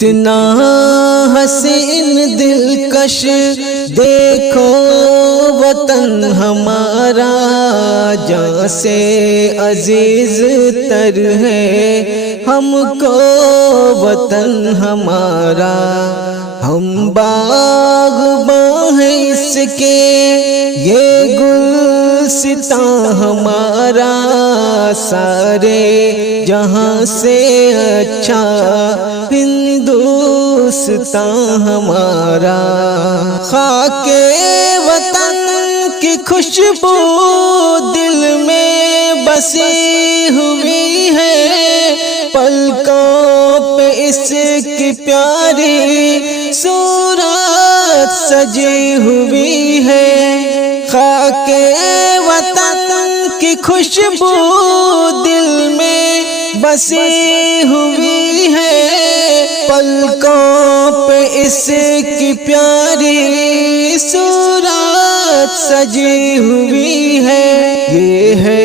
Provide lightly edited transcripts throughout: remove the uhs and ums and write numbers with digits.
کتنا حسین دلکش دیکھو وطن ہمارا، جان سے عزیز تر ہے ہم کو وطن ہمارا۔ ہم باغباں ہیں اس کے، یہ گلستاں ہمارا، سارے جہاں سے اچھا ہندوستان ہمارا۔ خاک وطن کی خوشبو دل میں بسی ہوئی ہے، پلکوں پہ اس کی پیاری صورت سجی ہوئی ہے۔ خاک وطن کی خوشبو دل میں بسی ہوئی ہے، پلکوں پہ اس کی پیاری صورت سجی ہوئی ہے۔ یہ ہے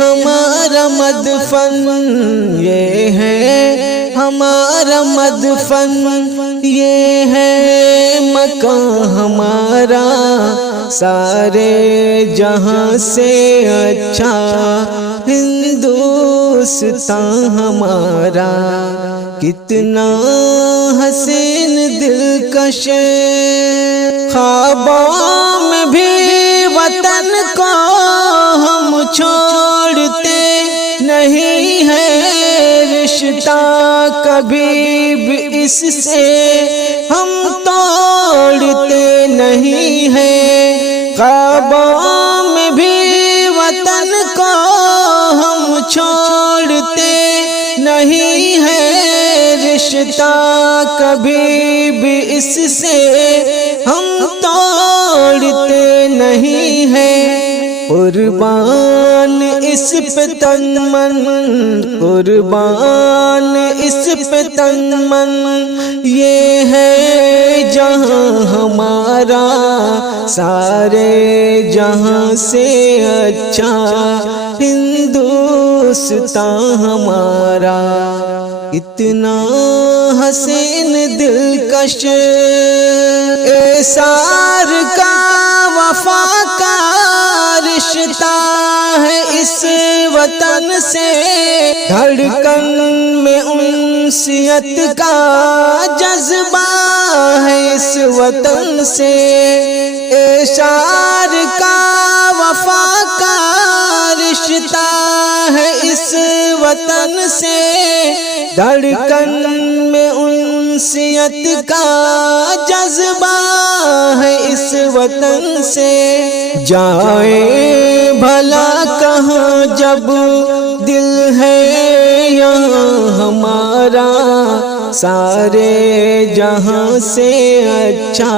ہمارا مدفن، یہ ہے ہمارا مدفن، یہ ہے مکان ہمارا، سارے جہاں سے اچھا ہندوستان ہمارا۔ کتنا حسین دلکش، خوابوں میں بھی وطن کو ہم چھوڑتے نہیں ہیں، رشتہ کبھی بھی اس سے ہم توڑتے نہیں ہیں۔ خوابوں میں بھی وطن کو ہم چھوڑتے نہیں ہیں، رشتہ کبھی بھی اس سے ہم توڑتے نہیں ہیں۔ قربان اس پہ تن من، قربان اس پہ تن من، یہ ہے جہاں ہمارا، سارے جہاں سے اچھا ہندوستان ہمارا۔ اتنا حسین دلکش، ایثار کا وفا کا رشتہ ہے اس وطن سے، دھڑکن میں انسیت کا جذبہ ہے اس وطن سے، ایثار کا وفا کا رشتہ ہے اس وطن سے، دھڑکن میں انسیت کا جذبہ ہے اس وطن سے۔ جائے بھلا کہاں جب دل ہے یہاں ہمارا، سارے جہاں سے اچھا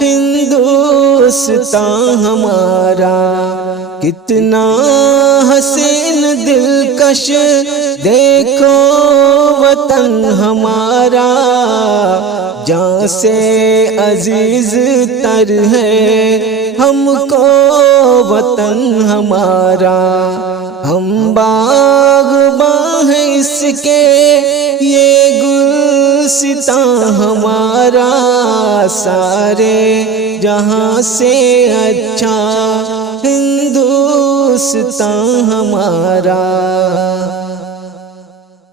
ہندوستان ہمارا۔ کتنا حسین دلکش دیکھو وطن ہمارا، جان سے عزیز تر ہے ہم کو وطن ہمارا۔ ہم باغباں ہیں اس کے، یہ گلستاں ہمارا، سارے جہاں سے اچھا ہندوستان ہمارا۔